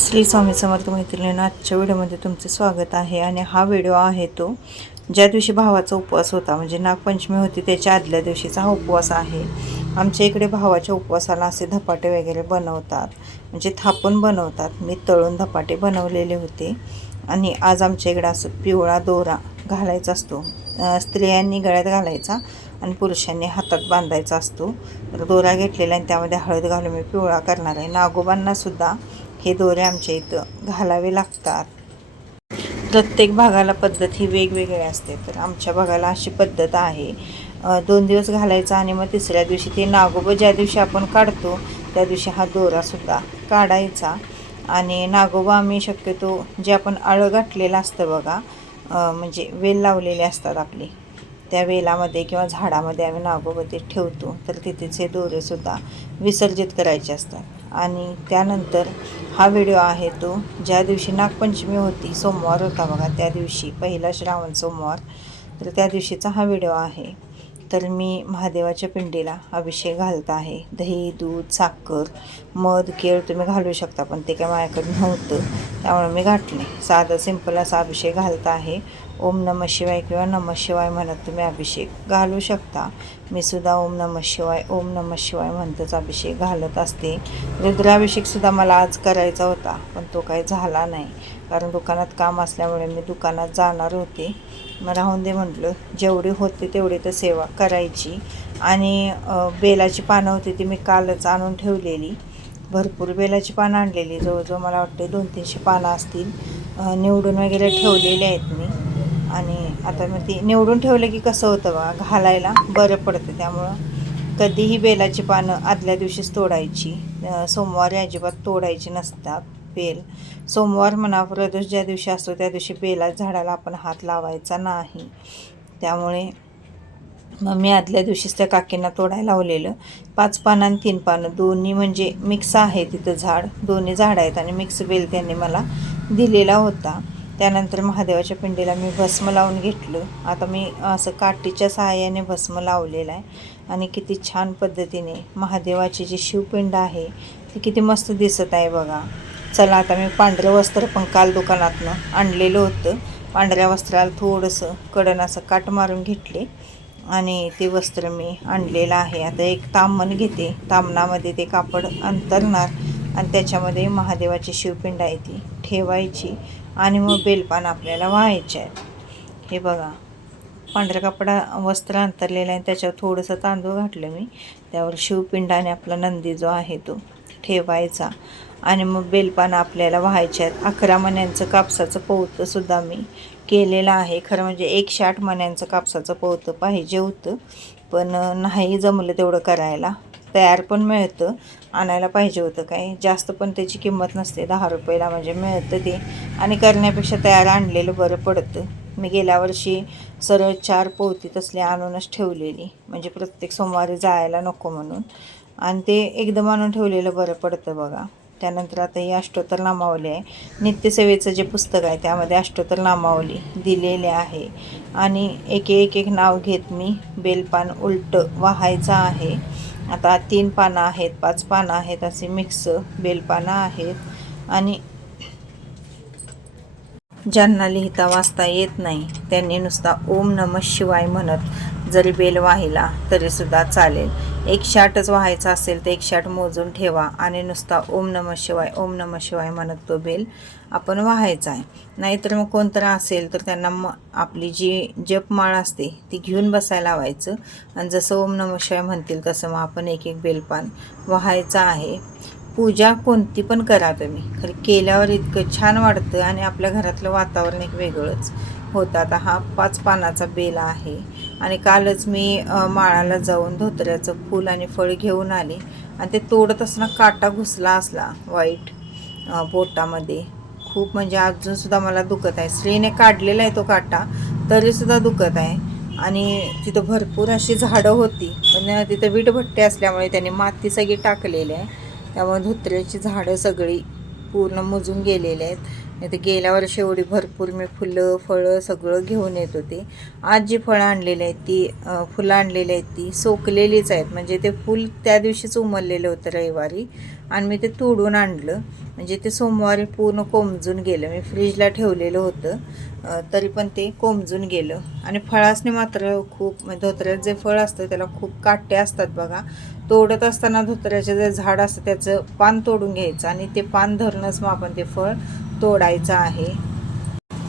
श्री स्वामी समर्थ मैत्रिणींनो, आजच्या व्हिडिओमध्ये तुमचे स्वागत आहे. आणि हा व्हिडिओ आहे तो ज्या दिवशी भावाचा उपवास होता, म्हणजे नागपंचमी होती त्याच्या आदल्या दिवशीचा हा उपवास आहे. आमच्या इकडे भावाच्या उपवासाला असे धपाटे वगैरे बनवतात, म्हणजे थापून बनवतात. मी तळून धपाटे बनवलेले होते. आणि आज आमच्या इकडे असं पिवळा दोरा घालायचा असतो, स्त्रियांनी गळ्यात घालायचा आणि पुरुषांनी हातात बांधायचा असतो. तर दोरा घेतलेला आणि त्यामध्ये हळद घालून मी पिवळा करणार आहे. नागोबांनासुद्धा हे दोरे आमच्या इथं घालावे लागतात. प्रत्येक भागाला पद्धत ही वेगवेगळी असते. तर आमच्या भागाला अशी पद्धत आहे, 2 दिवस घालायचा आणि मग तिसऱ्या दिवशी ते नागोबा ज्या दिवशी आपण काढतो त्या दिवशी हा दोरासुद्धा काढायचा. आणि नागोबा आम्ही शक्यतो जे आपण आळं गाठलेलं असतं बघा, म्हणजे वेल लावलेले असतात आपले, त्या वेलामध्ये किंवा झाडामध्ये आम्ही नागोबा ते ठेवतो. तर तिथेच हे दोरेसुद्धा विसर्जित करायचे असतात. आणि त्यानंतर हा व्हिडिओ आहे तो ज्या दिवशी नागपंचमी होती, सोमवार होता बघा, त्या दिवशी पहिला श्रावण सोमवार, तर त्या दिवशीचा हा व्हिडिओ आहे. तर मी महादेवाच्या पिंडीला अभिषेक घालत आहे. दही, दूध, साखर, मध, केळ तुम्ही घालू शकता, पण ते काय माझ्याकडे नव्हतं त्यामुळे मी घातले. साधा सिंपल असा अभिषेक घालत आहे. ओम नमः शिवाय किंवा नमः शिवाय म्हणत तुम्ही अभिषेक घालू शकता. मी सुद्धा ओम नमः शिवाय म्हणतच अभिषेक घालत असते. रुद्राभिषेकसुद्धा मला आज करायचा होता, पण तो काही झाला नाही, कारण दुकानात काम असल्यामुळे मी दुकानात जाणार होते. मग राहून दे म्हटलं, जेवढी होते तेवढी तर सेवा करायची. आणि बेलाची पानं होती ती मी कालच आणून ठेवलेली, भरपूर बेलाची पानं आणलेली, जवळजवळ मला वाटते 200-300 पानं असतील. निवडून वगैरे ठेवलेले आहेत मी. आणि आता मग ती निवडून ठेवलं की कसं होतं बघा, घालायला बरं पडतं. त्यामुळं कधीही बेलाची पानं आदल्या दिवशीच तोडायची, सोमवारी अजिबात तोडायची नसतात. बेल सोमवार म्हणा, प्रदोष ज्या दिवशी असतो त्या दिवशी बेला झाडाला आपण हात लावायचा नाही. त्यामुळे मग मी आदल्या दिवशीच त्या काकींना तोडायला लावलेलं. 5 पानं आणि 3 पानं दोन्ही, म्हणजे मिक्स आहे तिथं झाड, दोन्ही झाडं आहेत आणि मिक्स बेल त्यांनी मला दिलेला होता. त्यानंतर महादेवाच्या पिंडीला मी भस्म लावून घेतलं. आता मी असं काठीच्या सहाय्याने भस्म लावलेलं आहे. आणि किती छान पद्धतीने महादेवाची जी शिवपिंड आहे ती किती मस्त दिसत आहे बघा. चला आता मी पांढरं वस्त्र पण काल दुकानातनं आणलेलं होतं. पांढऱ्या वस्त्राला थोडंसं कडन असं काट मारून घेतले आणि ते वस्त्र मी आणलेलं आहे. आता एक ताम्हण घेते, ताम्हणामध्ये ते कापड अंतरणार आणि त्याच्यामध्ये महादेवाची शिवपिंड आहे ती ठेवायची आणि मग बेलपान आपल्याला व्हायचे आहेत. हे बघा, पांढऱ्या कपडा वस्त्र अंतरलेलं आहे, त्याच्यावर थोडंसं तांदूळ घातलं मी, त्यावर शिवपिंड आणि आपला नंदी जो आहे तो ठेवायचा. आणि मग बेलपानं आपल्याला व्हायचे आहेत. 11 मण्यांचं कापसाचं पवतंसुद्धा मी केलेलं आहे. खरं म्हणजे 108 मण्यांचं कापसाचं पवतं पाहिजे होतं, पण नाही जमलं तेवढं करायला. तयार पण मिळतं, आणायला पाहिजे होतं, काय जास्त पण त्याची किंमत नसते, 10 रुपयाला म्हणजे मिळतं ते. आणि करण्यापेक्षा तयार आणलेलं बरं पडतं. मी गेल्या वर्षी सरळ 4 पोती तसली आणूनच ठेवलेली, म्हणजे प्रत्येक सोमवारी जायला नको म्हणून, आणि ते एकदम आणून ठेवलेलं बरं पडतं बघा. त्यानंतर आता ही अष्टोत्तर नामावली आहे. नित्यसेवेचं जे पुस्तक आहे त्यामध्ये अष्टोत्तर नामावली दिलेले आहे. आणि एक नाव घेत मी बेलपान उलटं वाहायचं आहे. आता 3 पानं आहेत, 5 पानं आहेत, असे मिक्स बेलपानं आहेत. आणि ज्यांना लिहिता वाचता येत नाही त्यांनी नुसता ओम नमः शिवाय म्हणत जरी बेल वाहिला तरीसुद्धा चालेल. 108च व्हायचा असेल तर 108 मोजून ठेवा आणि नुसता ओम नमः शिवाय म्हणत तो बेल आपण व्हायचा आहे. नाहीतर मग कोणतं असेल तर त्यांना आपली जी जपमाळ असते ती घेऊन बसायला लावायचं आणि जसं ओम नमः शिवाय म्हणतील तसं मग आपण एक बेलपान व्हायचं आहे. पूजा कोणती पण करा तुम्ही, खरं केल्यावर इतकं छान वाटतं आणि आपल्या घरातलं वातावरण एक वेगळंच होतं. आता हा 5 पानाचा बेल आहे. आणि कालच मी माळाला जाऊन धोत्र्याचं फूल आणि फळ घेऊन आले आणि ते तोडत असताना काटा घुसला असला वाईट बोटामध्ये, खूप म्हणजे अजूनसुद्धा मला दुखत आहे. स्त्रीने काढलेला आहे तो काटा तरीसुद्धा दुखत आहे. आणि तिथं भरपूर अशी झाडं होती, पण तिथं वीटभट्टी असल्यामुळे त्यांनी माती सगळी टाकलेली आहे, त्यामुळे धोत्र्याची झाडं सगळी पूर्ण मुजून गेलेले आहेत. नाही तर गेल्या वर्षी एवढी भरपूर मी फुलं फळं सगळं घेऊन येत होते. आज जी फळं आणलेली आहेत ती फुलं आणलेली आहेत ती सोकलेलीच आहेत. म्हणजे ते फूल त्या दिवशीच उमललेलं होतं रविवारी आणि मी ते तोडून आणलं. म्हणजे ते सोमवारी पूर्ण कोमजून गेलं. मी फ्रीजला ठेवलेलं होतं तरी पण ते कोमजून गेलं. आणि फळासने मात्र खूप म्हणजे धोत्र्यात जे फळ असतं त्याला खूप काटे असतात बघा. तोडत असताना धोत्र्याचे जे झाड असतं त्याचं पान तोडून घ्यायचं आणि ते पान धरूनच मग आपण ते फळ तोडायचं आहे.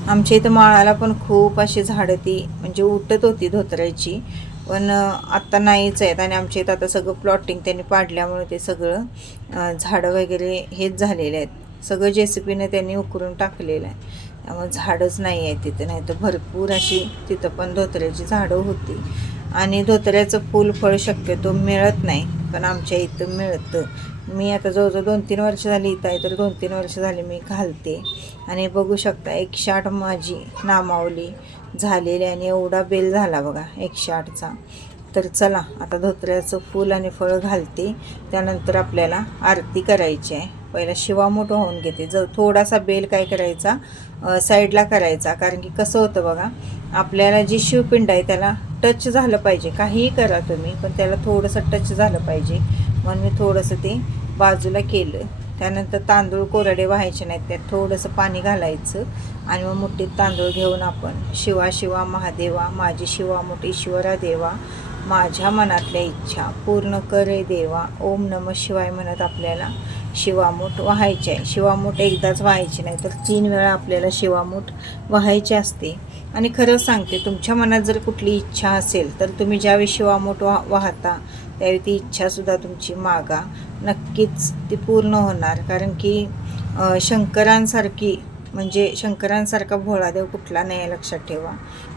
आमच्या इथं माळाला पण खूप अशी झाडं ती म्हणजे उठत होती धोत्र्याची, पण आत्ता नाहीच आहेत. आणि आमच्या इथं आता सगळं प्लॉटिंग त्यांनी पाडल्यामुळे ते सगळं झाडं वगैरे हेच झालेले आहेत. सगळं JCPने त्यांनी उकरून टाकलेलं आहे. त्यामुळे झाडंच नाही आहे तिथं. नाही तर भरपूर अशी तिथं पण धोत्र्याची झाडं होती. आणि धोत्र्याचं फूल फळ शक्यतो मिळत नाही, पण आमच्या इथं मिळतं. मी आता जवळजवळ 2-3 वर्ष झाली इथं आहे, तर 2-3 वर्ष झाली मी घालते. आणि बघू शकता 108 माझी नामावली झालेली आणि एवढा बेल झाला बघा 108चा. तर चला आता धोत्र्याचं फूल आणि फळ घालते, त्यानंतर आपल्याला आरती करायची आहे. पहिला शिवामूठ होऊन घेते. थोडासा बेल काय करायचा साईडला करायचा, कारण की कसं होतं बघा, आपल्याला जी शिवपिंड आहे त्याला टच झालं पाहिजे. काहीही करा तुम्ही, पण त्याला थोडंसं टच झालं पाहिजे. म्हणून मी थोडंसं ते बाजूला केलं. त्यानंतर तांदूळ कोरडे व्हायचे नाहीत, त्यात थोडंसं पाणी घालायचं आणि मग मुठीत तांदूळ घेऊन आपण शिवा शिवा महादेवा माझी शिवामुठ ईश्वरा देवा माझ्या मनातल्या इच्छा पूर्ण करे देवा ओम नमः शिवाय म्हणत आपल्याला शिवामूठ व्हायचे आहे. शिवामूठ एकदाच व्हायची नाही, तर 3 वेळा आपल्याला शिवामूठ व्हायची असते. आणि खरंच सांगते, तुमच्या मनात जर कुठली इच्छा असेल तर तुम्ही ज्यावेळी शिवामूठ वाहता त्यावेळी ती इच्छासुद्धा तुमची मागा, नक्कीच ती पूर्ण होणार. कारण की शंकरांसारखी म्हणजे शंकरांसारखा भोळादेव कुठला नाही लक्षात ठेवा.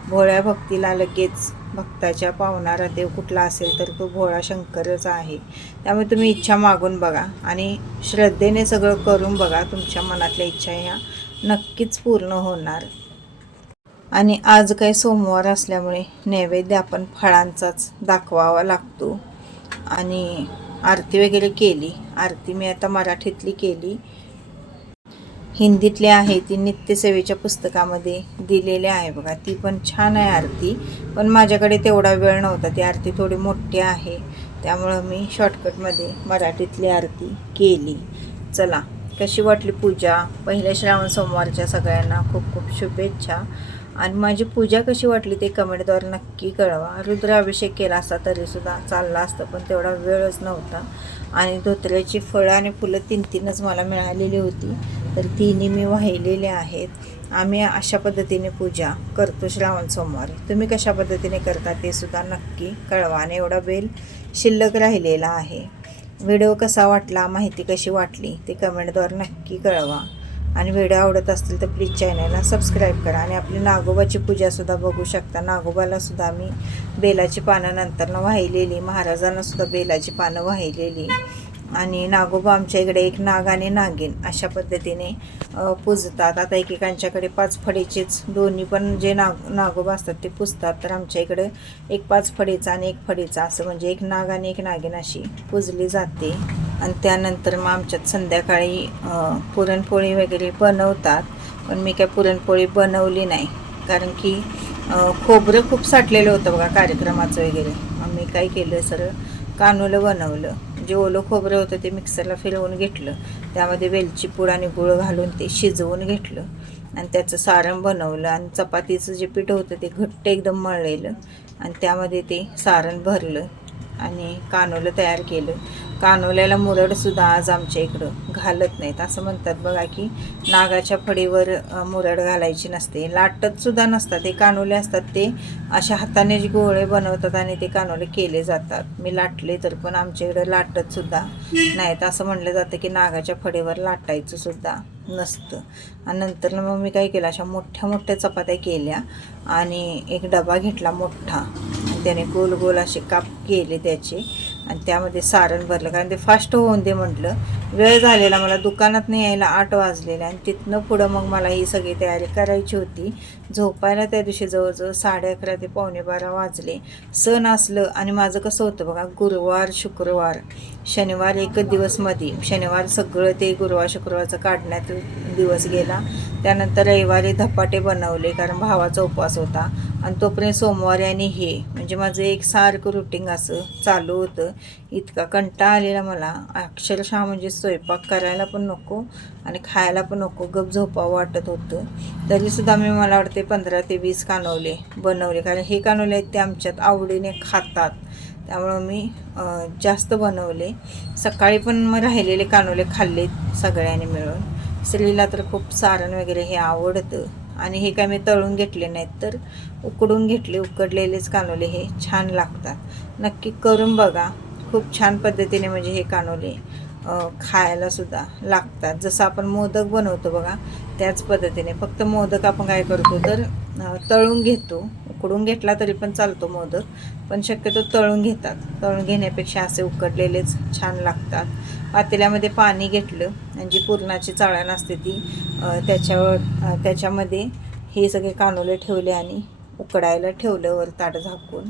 भोळ्या भक्तीला लगेच भक्ताच्या पावणारा देव कुठला असेल तर तो भोळा शंकरच आहे. त्यामुळे तुम्ही इच्छा मागून बघा आणि श्रद्धेने सगळं करून बघा, तुमच्या मनातल्या इच्छा ह्या नक्कीच पूर्ण होणार. आणि आज काही सोमवार असल्यामुळे नैवेद्य आपण फळांचाच दाखवावा लागतो. आणि आरती वगैरे केली. आरती मी आता मराठीतली केली, हिंदीतली आहे ती नित्यसेवेच्या पुस्तकामध्ये दिलेली आहे बघा. ती पण छान आहे आरती, पण माझ्याकडे तेवढा वेळ नव्हता. ती आरती थोडी मोठी आहे, त्यामुळं मी शॉर्टकटमध्ये मराठीतली आरती केली. चला, कशी वाटली पूजा? पहिल्या श्रावण सोमवारच्या सगळ्यांना खूप खूप शुभेच्छा. आणि माझी पूजा कशी वाटली ते कमेंटद्वारे नक्की कळवा. रुद्राभिषेक केला असता तरीसुद्धा चालला असतं, पण तेवढा वेळच नव्हता. आणि धोत्र्याची फळं आणि फुलं 3-3च मला मिळालेली होती, तर तिन्ही मी वाहिलेले आहेत. आम्ही अशा पद्धतीने पूजा करतो श्रावण सोमवारी. तुम्ही कशा पद्धतीने करता ते सुद्धा नक्की कळवा. आणि एवढा बेल शिल्लक राहिलेला आहे. व्हिडिओ कसा वाटला, माहिती कशी वाटली ते कमेंटद्वारे नक्की कळवा. आणि व्हिडिओ आवडत असतील तर प्लीज चॅनलला सबस्क्राईब करा. आणि आपली नागोबाची पूजासुद्धा बघू शकता. नागोबालासुद्धा मी बेलाची पानं नंतरनं वाहिलेली, महाराजांनासुद्धा बेलाची पानं वाहिलेली. आणि नागोबा आमच्या इकडे एक नाग आणि नागिन अशा पद्धतीने पूजतात. आता एकेकांच्याकडे 5 फळीचेच दोन्ही पण जे नागोबा असतात ते पूजतात, तर आमच्या इकडे एक 5 फळीचा आणि एक फळीचा असं म्हणजे एक नाग आणि एक नागिन अशी पूजली जाते. आणि त्यानंतर मग आमच्यात संध्याकाळी पुरणपोळी वगैरे बनवतात, पण मी काय पुरणपोळी बनवली नाही, कारण की खोबरं खूप साठलेलं होतं बघा कार्यक्रमाचं वगैरे. मग मी काय केलं, सरळ कानुलं बनवलं. जे ओलं खोबरं होतं ते मिक्सरला फिरवून घेतलं, त्यामध्ये वेलची पूड आणि गूळ घालून ते शिजवून घेतलं आणि त्याचं सारण बनवलं. आणि चपातीचं जे पीठ होतं ते घट्ट एकदम मळलेलं आणि त्यामध्ये ते सारण भरलं आणि कानोलं तयार केलं. कानोल्याला मुरडसुद्धा आज आमच्या इकडं घालत नाहीत. असं म्हणतात बघा की नागाच्या फळीवर मुरड घालायची नसते, लाटतसुद्धा नसतात. ते कानोले असतात ते अशा हाताने जे गोळे बनवतात आणि ते कानोले केले जातात. मी लाटले तर पण आमच्या इकडं लाटतसुद्धा नाहीत. असं म्हणलं जातं की नागाच्या फळीवर लाटायचंसुद्धा नसतं. आणि नंतर मग मी काय केलं, अशा मोठ्या मोठ्या चपात्या केल्या आणि एक डबा घेतला मोठा. त्याने गोल गोल असे काप केले त्याचे आणि त्यामध्ये सारण भरलं, कारण ते फास्ट होऊन दे म्हटलं. वेळ झालेला, मला दुकानात नाही यायला 8 वाजलेले आणि तिथनं पुढं मग मला ही सगळी तयारी करायची होती. झोपायला त्या दिवशी जवळजवळ 11:30 ते 11:45 वाजले. सण असलं आणि माझं कसं होतं बघा, गुरुवार शुक्रवार शनिवार एकच दिवस मध्ये, शनिवार सगळं ते गुरुवार शुक्रवारचं काढण्यात दिवस गेला. त्यानंतर रविवारी धपाटे बनवले कारण भावाचा उपवास होता आणि तोपर्यंत सोमवारी आणि हे म्हणजे माझं एक सारखं रुटीन असं चालू होतं. इतका कंटाळा आलेला मला अक्षरशः, म्हणजे स्वयंपाक करायला पण नको आणि खायला पण नको, गप झोपावं वाटत होतं. तरीसुद्धा मी मला वाटते 15 ते 20 कानोले बनवले, कारण हे कानोले आहेत ते आमच्यात आवडीने खातात, त्यामुळं मी जास्त बनवले. सकाळी पण मग राहिलेले कानोले खाल्लेत सगळ्यांनी मिळून. श्रीला तर खूप सारण वगैरे हे आवडतं आणि हे काय मी तळून घेतले नाहीत तर उकडून घेतले. उकडलेलेच कानोले हे छान लागतात, नक्की करून बघा. खूप छान पद्धतीने म्हणजे हे कानोले खायलासुद्धा लागतात. जसं आपण मोदक बनवतो बघा त्याच पद्धतीने, फक्त मोदक आपण काय करतो तर तळून घेतो. उकडून घेतला तरी पण चालतो मोदक, पण शक्यतो तळून घेतात. तळून घेण्यापेक्षा असे उकडलेलेच छान लागतात. पातेल्यामध्ये पाणी घेतलं आणि जी पुरणाची चाळण असते ती त्याच्यामध्ये हे सगळे कानोले ठेवले आणि उकडायला ठेवलं वर ताट झाकून.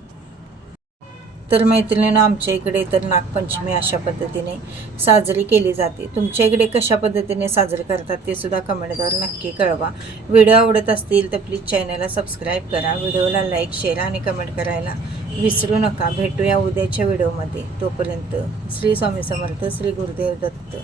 तर मैत्रिणींनो, आमच्या इकडे तर नागपंचमी अशा पद्धतीने साजरी केली जाते. तुमच्या इकडे कशा पद्धतीने साजरी करतात ते सुद्धा कमेंटद्वारे नक्की कळवा. व्हिडिओ आवडत असतील तर प्लीज चॅनलला सबस्क्राईब करा, व्हिडिओला लाईक शेअर आणि कमेंट करायला विसरू नका. भेटूया उद्याच्या व्हिडिओमध्ये. तोपर्यंत श्री स्वामी समर्थ, श्री गुरुदेव दत्त.